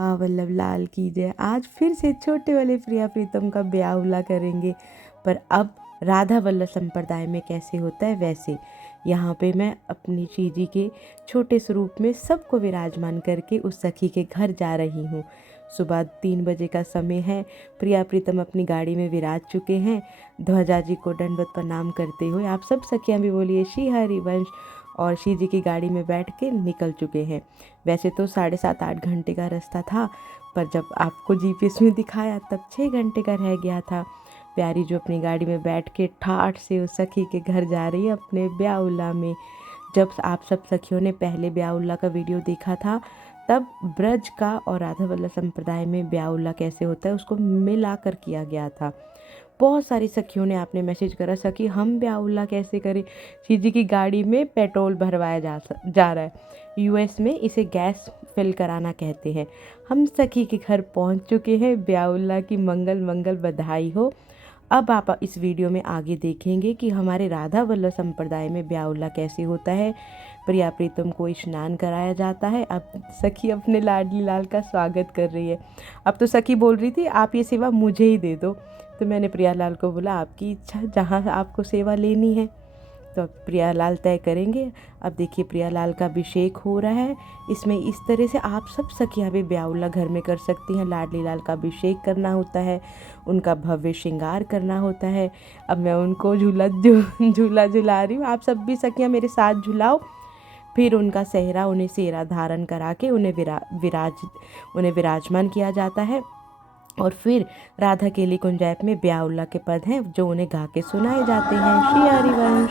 हाँ वल्लभ लाल की जय। आज फिर से छोटे वाले प्रिया प्रीतम का ब्याह उल्ला करेंगे, पर अब राधा वल्लभ संप्रदाय में कैसे होता है वैसे। यहाँ पे मैं अपनी श्रीजी के छोटे स्वरूप में सबको विराजमान करके उस सखी के घर जा रही हूँ। सुबह 3 बजे का समय है। प्रिया प्रीतम अपनी गाड़ी में विराज चुके हैं। ध्वजा जी को दंडवत प्रणाम करते हुए आप सब सखियाँ भी बोलिए श्री हरिवंश, और श्री जी की गाड़ी में बैठ के निकल चुके हैं। वैसे तो 7.5-8 घंटे का रास्ता था, पर जब आपको जीपीएस में दिखाया तब 6 घंटे का रह गया था। प्यारी जो अपनी गाड़ी में बैठ के ठाठ से उस सखी के घर जा रही है अपने ब्याह उल्ला में। जब आप सब सखियों ने पहले ब्याह उल्ला का वीडियो देखा था, तब ब्रज का और राधा वल्लभ संप्रदाय में ब्याह उल्ला कैसे होता है उसको मिलाकर किया गया था। बहुत सारी सखियों ने आपने मैसेज करा, सखी हम ब्याह उल्ला कैसे करें। श्री जी की गाड़ी में पेट्रोल भरवाया जा रहा है। यूएस में इसे गैस फिल कराना कहते हैं। हम सखी के घर पहुंच चुके हैं। ब्याह उल्ला की मंगल मंगल बधाई हो। अब आप इस वीडियो में आगे देखेंगे कि हमारे राधा वल्लभ संप्रदाय में ब्याह उल्ला कैसे होता है। प्रिया प्रीतम को स्नान कराया जाता है। अब सखी अपने लाडली लाल का स्वागत कर रही है। अब तो सखी बोल रही थी आप ये सेवा मुझे ही दे दो, तो मैंने प्रियालाल को बोला आपकी इच्छा, जहाँ आपको सेवा लेनी है तो प्रियालाल तय करेंगे। अब देखिए प्रियालाल का अभिषेक हो रहा है। इसमें इस तरह से आप सब सखियाँ भी ब्याह उल्ला घर में कर सकती हैं। लाडली लाल का अभिषेक करना होता है, उनका भव्य श्रृंगार करना होता है। अब मैं उनको झूला झुला रही हूँ, आप सब भी सखियाँ मेरे साथ झुलाओ। फिर उनका सेहरा, उन्हें सेहरा धारण करा के उन्हें विराजमान किया जाता है। और फिर राधा के लिए कुंजायत में ब्याह उल्ला के पद हैं जो उन्हें गा के सुनाए जाते हैं। श्री हरिवंश।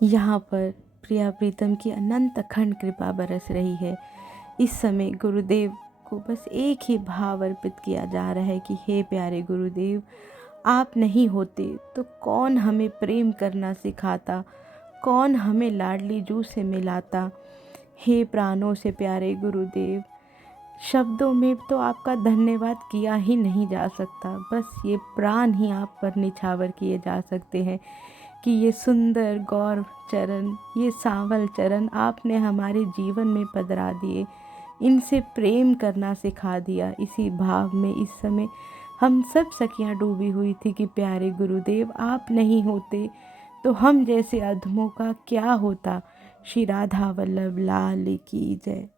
यहाँ पर प्रिया प्रीतम की अनंत अखंड कृपा बरस रही है। इस समय गुरुदेव को बस एक ही भाव अर्पित किया जा रहा है कि हे प्यारे गुरुदेव, आप नहीं होते तो कौन हमें प्रेम करना सिखाता, कौन हमें लाडली जू से मिलाता। हे प्राणों से प्यारे गुरुदेव, शब्दों में तो आपका धन्यवाद किया ही नहीं जा सकता, बस ये प्राण ही आप पर निछावर किए जा सकते हैं कि ये सुंदर गौर चरण, ये सांवल चरण आपने हमारे जीवन में पधरा दिए, इनसे प्रेम करना सिखा दिया। इसी भाव में इस समय हम सब सखियाँ डूबी हुई थी कि प्यारे गुरुदेव आप नहीं होते तो हम जैसे अधमों का क्या होता। श्री राधा वल्लभ लाल की जय।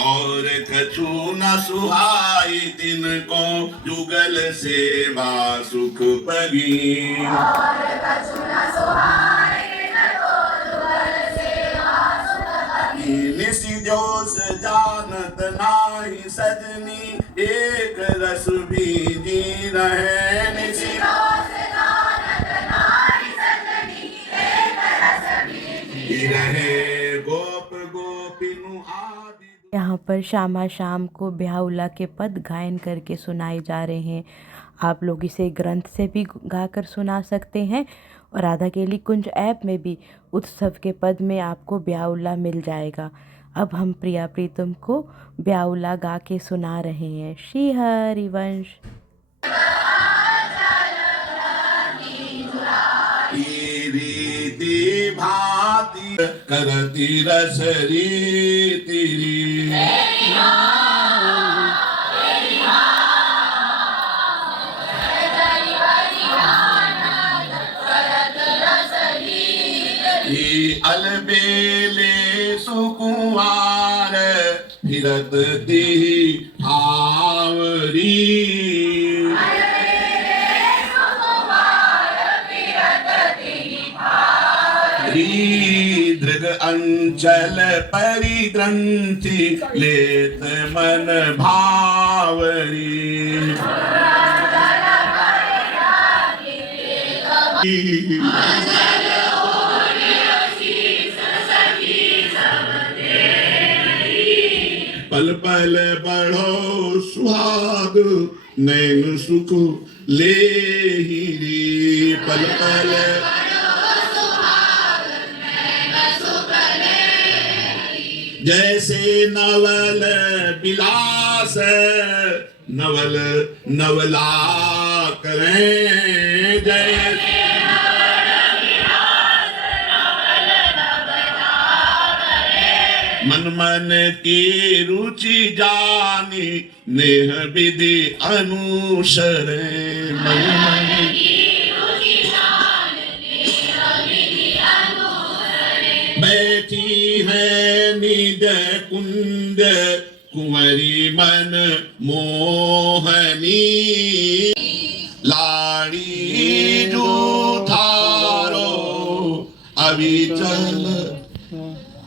और कछु न सुहाई तिनको जुगल सेवा सुख पगी। और कछु न सुहाई तिनको जुगल सेवा सुख पगी। निसि जोस जानत नाही सजनी, एक रस भी जी रहे। निसि जोस जानत नाही सजनी, एक रस भी जी रहे। गोप गोपिनु आदि। यहाँ पर शामा शाम को ब्याह उल्ला के पद गायन करके सुनाए जा रहे हैं। आप लोग इसे ग्रंथ से भी गाकर सुना सकते हैं, और राधा केली कुंज ऐप में भी उत्सव के पद में आपको ब्याह उल्ला मिल जाएगा। अब हम प्रिया प्रीतम को ब्याह उल्ला गा के सुना रहे हैं। श्री हरिवंश। भांति करती रस रीति अलबेले सुकुमार फिरत दी आवरी। दृग अंचल परिग्रंथि लेत मन भावरी। पल पल बढ़ो सुहाग नैन सुख ले ही रे पल पल जैसे नवल बिलास नवल नवला करें जैसे मन मन की रुचि जानी नेह विधि अनुसर मन मन बैठी है निज कुंज कुंवरी मन मोहनी लाड़ी जो थारो अविचल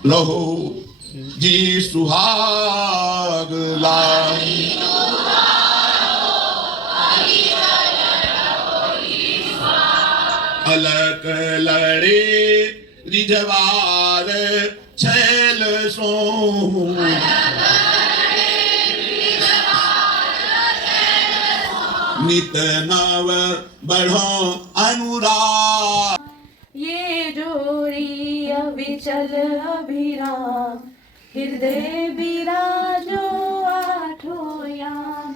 रहो जी सुहाग लाई अलक लड़े रिझवार छैल सो नित नव बढ़ो अनुराग ये जोरी अविचल अभिराम हृदय विराजो आठो याम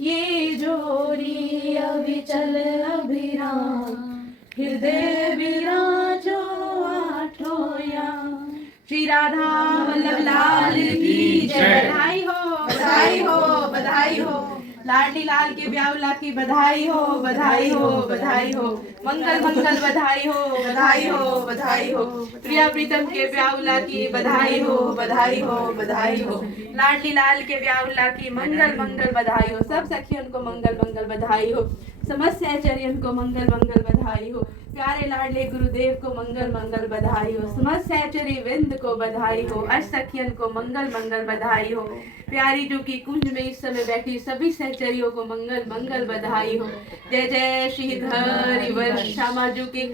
ये जोरी अविचल अभिराम हृदय विराजो आठो याम श्री राधा वल्लभ लाल की जय बधाई हो बधाई हो बधाई हो लाडली लाल के ब्यावला की बधाई हो बधाई हो बधाई हो मंगल मंगल बधाई हो बधाई हो बधाई हो प्रिया प्रीतम के ब्यावला की बधाई हो बधाई हो बधाई हो लाडली लाल के ब्यावला की मंगल मंगल बधाई हो सब सखियन को मंगल मंगल बधाई हो समस्त सहचर्यन को मंगल मंगल बधाई हो प्यारे लाडले गुरुदेव को मंगल मंगल बधाई हो समस्त सहचरी विंद को बधाई हो अष्ट सखियन को मंगल मंगल बधाई हो प्यारी जो की कुंज में इस समय बैठी सभी सहचरियों को मंगल मंगल बधाई हो जय जय श्रीधर वर्ष श्यामा जो की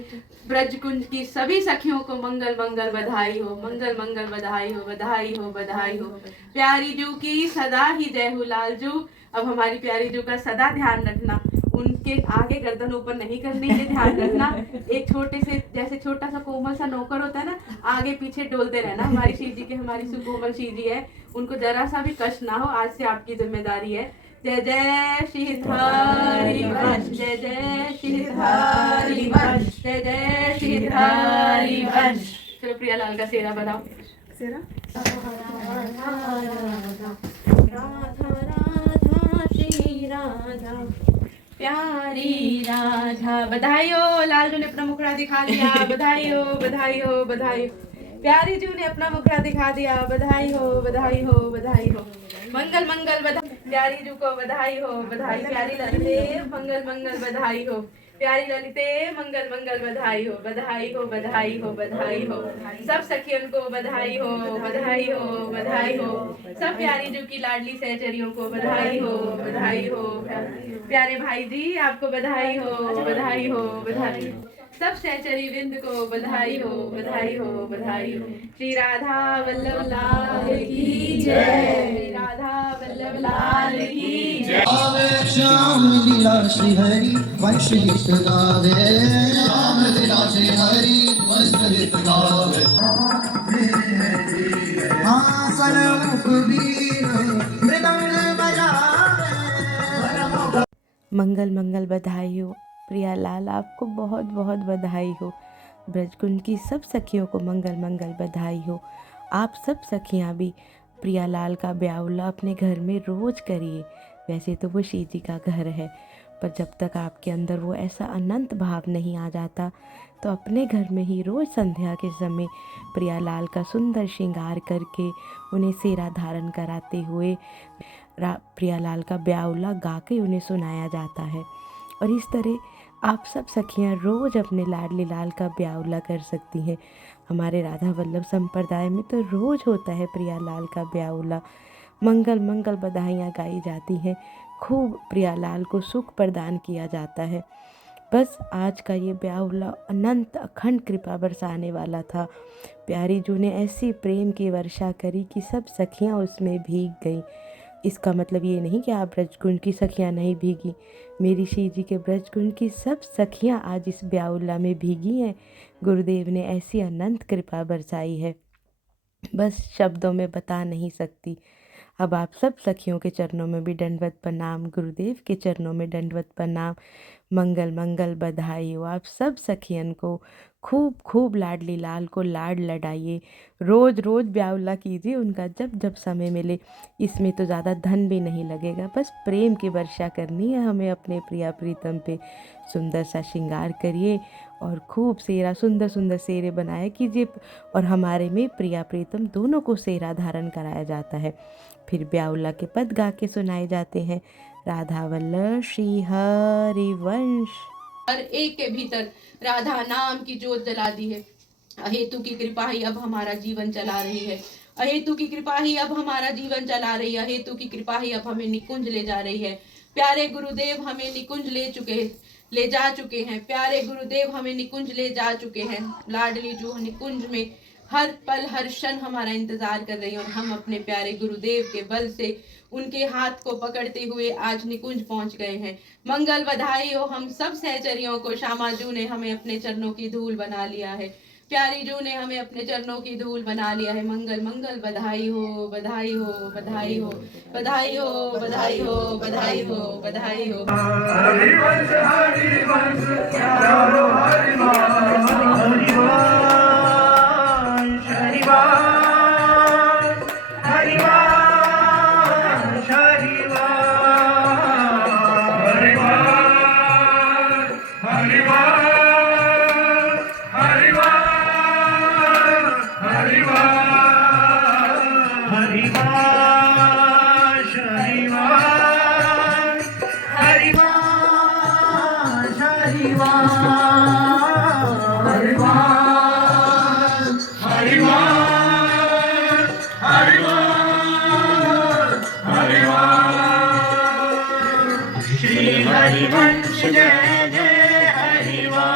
ब्रज कुंज की सभी सखियों को मंगल मंगल बधाई हो मंगल मंगल बधाई हो बधाई हो बधाई हो प्यारी जू की सदा ही जय हो लाल जू अब हमारी प्यारी जू का सदा ध्यान रखना उनके आगे गर्दन ऊपर नहीं करनी है ध्यान रखना एक छोटे से जैसे छोटा सा कोमल सा नौकर होता है ना आगे पीछे डोलते रहना हमारी श्री जी के हमारी सुकोमल श्री जी है उनको जरा सा भी कष्ट ना हो आज से आपकी जिम्मेदारी है जय जय श्रीधरी वंश जय जय श्रीधरी वंश जय जय श्रीधरी वंश चलो प्रिया लाल का सेरा बनाओ सेरा राधा राधा श्री राधा प्यारी राधा बधाई हो लाल जी ने अपना मुखड़ा दिखा दिया बधाई हो बधाई हो बधाई हो प्यारी जी ने अपना मुखड़ा दिखा दिया बधाई हो बधाई हो बधाई हो मंगल मंगल बधाई प्यारी जी को बधाई हो बधाई प्यारी ललिते मंगल मंगल बधाई हो प्यारी ललिते मंगल मंगल बधाई हो बधाई हो बधाई हो बधाई हो सब सखियन को बधाई हो बधाई हो बधाई हो सब प्यारी जो की लाडली सहचरियों को बधाई हो बधाई हो प्यारे भाई जी आपको बधाई हो बधाई हो बधाई हो सब सहचरी विंद को बधाई हो बधाई हो बधाई हो श्री राधा वल्लभ लाल की जय श्री राधा वल्लभ लाल की जय गावे श्याम लीला श्री हरि वंश हित गावे श्याम लीला श्री हरि वंश हित गावे हाँ सनमुख वीर मृदंग बजावे मंगल मंगल बधाई हो प्रिया लाल आपको बहुत बहुत बधाई हो ब्रजकुंज की सब सखियों को मंगल मंगल बधाई हो आप सब सखियां भी प्रिया लाल का ब्यावला अपने घर में रोज़ करिए वैसे तो वो श्री जी का घर है पर जब तक आपके अंदर वो ऐसा अनंत भाव नहीं आ जाता तो अपने घर में ही रोज़ संध्या के समय प्रिया लाल का सुंदर श्रृंगार करके उन्हें सेरा धारण कराते हुए प्रिया लाल का ब्यावला गा के उन्हें सुनाया जाता है और इस तरह आप सब सखियां रोज़ अपने लाडली लाल का ब्यावला कर सकती हैं। हमारे राधा वल्लभ संप्रदाय में तो रोज़ होता है प्रिया लाल का ब्यावला। मंगल मंगल बधाइयाँ गाई जाती हैं, खूब प्रिया लाल को सुख प्रदान किया जाता है। बस आज का ये ब्याहुला अनंत अखंड कृपा बरसाने वाला था। प्यारी जू ने ऐसी प्रेम की वर्षा करी कि सब सखियां उसमें भीग गईं। इसका मतलब ये नहीं कि आप ब्रजकुंज की सखियां नहीं भीगी। मेरी श्री जी के ब्रजकुंज की सब सखियां आज इस ब्याहुला में भीगी हैं। गुरुदेव ने ऐसी अनंत कृपा बरसाई है, बस शब्दों में बता नहीं सकती। अब आप सब सखियों के चरणों में भी दंडवत प्रणाम, गुरुदेव के चरणों में दंडवत प्रणाम। मंगल मंगल बधाई हो आप सब सखियन को। खूब खूब लाडली लाल को लाड लडाइए। रोज़ रोज़ ब्याहुला कीजिए उनका जब जब समय मिले। इसमें तो ज़्यादा धन भी नहीं लगेगा, बस प्रेम की वर्षा करनी है हमें अपने प्रिया प्रीतम पे। सुंदर सा श्रृंगार करिए और खूब सेरा सुंदर सुंदर सेरे बनाया कीजिए। और हमारे में प्रिया प्रीतम दोनों को सेरा धारण कराया जाता है। फिर ब्याहुला के पद गा के सुनाए जाते हैं। राधा वल्लभ श्री हरि वंश। हर एक के भीतर राधा नाम की जोत जला दी है। अहेतु की कृपा ही अब हमारा जीवन चला रही है। अहेतु की कृपा ही अब हमारा जीवन चला रही है। अहेतु की कृपा ही अब हमें निकुंज ले जा रही है। प्यारे गुरुदेव हमें निकुंज ले जा चुके हैं। प्यारे गुरुदेव हमें निकुंज ले जा चुके हैं। लाडली जो निकुंज में हर पल हर क्षण हमारा इंतजार कर रही है और हम अपने प्यारे गुरुदेव के बल से उनके हाथ को पकड़ते हुए आज निकुंज पहुंच गए हैं। मंगल बधाई हो हम सब सहचरियों को। श्यामा जू ने हमें अपने चरणों की धूल बना लिया है। प्यारी जू ने हमें अपने चरणों की धूल बना लिया है। मंगल मंगल बधाई हो, बधाई हो, बधाई हो, बधाई हो, बधाई हो, बधाई हो, बधाई हो। हरिवंश जय जय हरिवंश।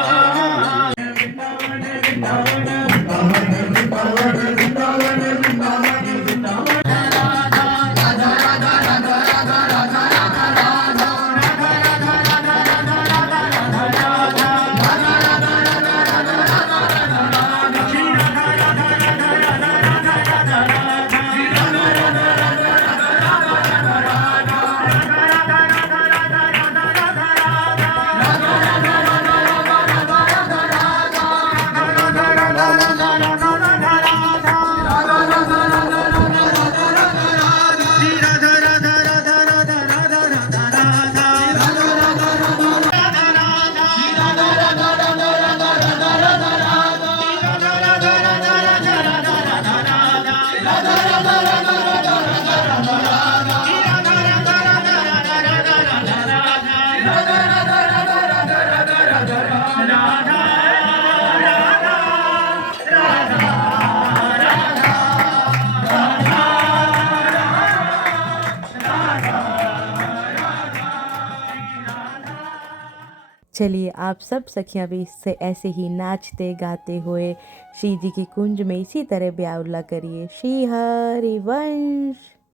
चलिए आप सब सखियां भी इससे ऐसे ही नाचते गाते हुए श्री जी की कुंज में इसी तरह ब्याहुला करिए। श्री हरि वंश।